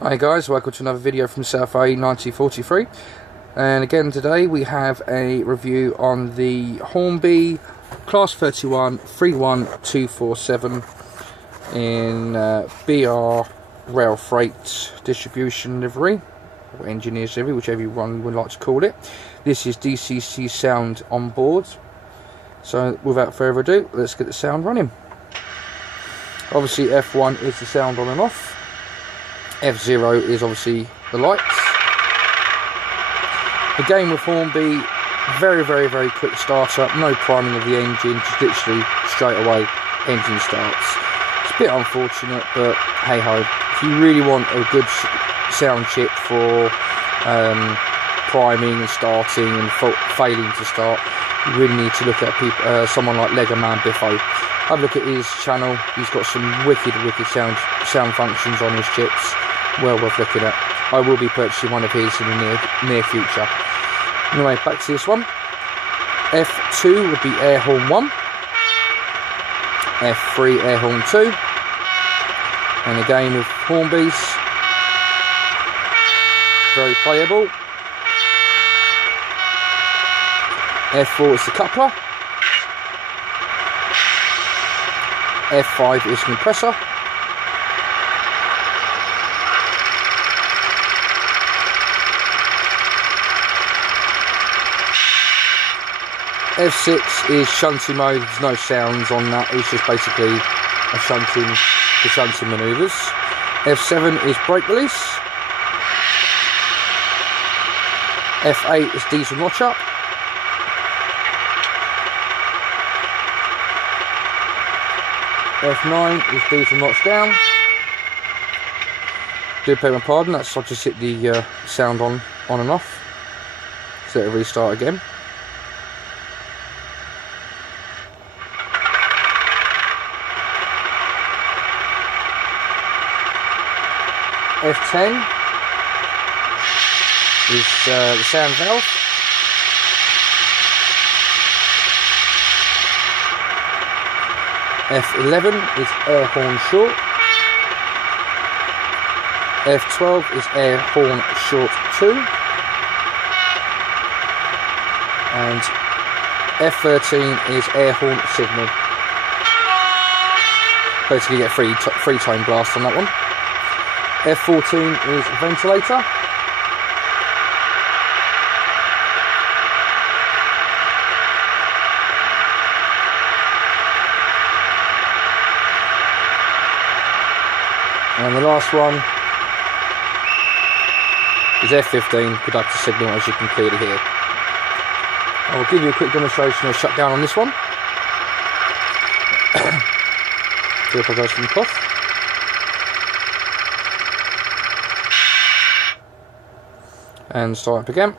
Hi guys, welcome to another video from South A 1943, and again today we have a review on the Hornby Class 31 31247 in BR rail freight distribution livery, or engineer's livery, whichever one would like to call it. This is DCC sound on board, so without further ado, let's get the sound running. Obviously F1 is the sound on and off. F0 is obviously the lights. Again with Hornby, very quick startup, no priming of the engine, just literally straight away engine starts. It's a bit unfortunate, but hey ho, if you really want a good sound chip for priming and starting and failing to start, you really need to look at someone like Lego Man Biffo. Have a look at his channel. He's got some wicked sound functions on his chips. Well worth looking at. I will be purchasing one of his in the near future. Anyway, back to this one. F2 would be air horn 1. F3 air horn 2. And again with Hornbys, very playable. F4 is the coupler. F5 is compressor. F6 is shunting mode. There's no sounds on that. It's just basically a shunting manoeuvres. F7 is brake release. F8 is diesel notch up. F9 is diesel notch down. Do beg my pardon, that's I just hit the sound on and off. So it'll restart again. F10 is the sound valve. F11 is air horn short. F12 is air horn short 2. And F13 is air horn signal. Basically get free tone blast on that one. F14 is ventilator. And the last one is F15, conductor signal, as you can clearly hear. I will give you a quick demonstration of shutdown on this one. Do apologise for the cough. And start up again.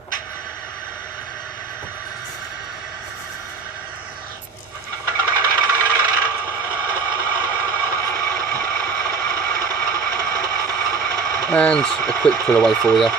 And a quick pull away for you.